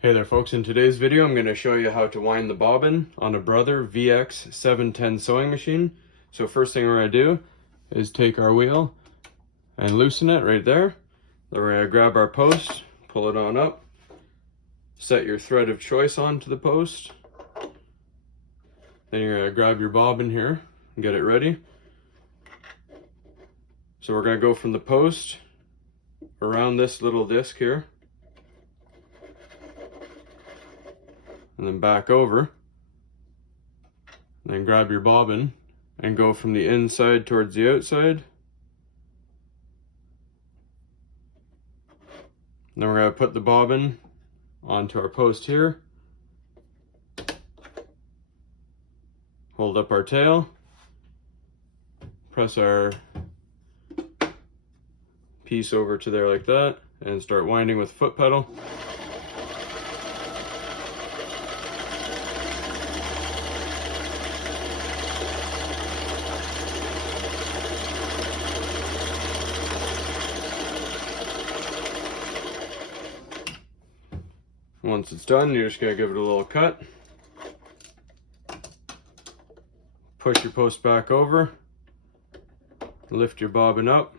Hey there folks, in today's video I'm going to show you how to wind the bobbin on a Brother VX710 sewing machine. So first thing we're going to do is take our wheel and loosen it right there. Then we're going to grab our post, pull it on up, set your thread of choice onto the post. Then you're going to grab your bobbin here and get it ready. So we're going to go from the post around this little disc here, and then back over, and then grab your bobbin and go from the inside towards the outside. And then we're going to put the bobbin onto our post here, hold up our tail, press our piece over to there like that, and start winding with foot pedal. Once it's done, you're just going to give it a little cut. Push your post back over. Lift your bobbin up.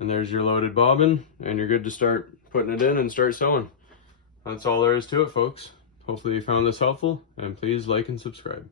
And there's your loaded bobbin, and you're good to start putting it in and start sewing. That's all there is to it, folks. Hopefully you found this helpful, and please like and subscribe.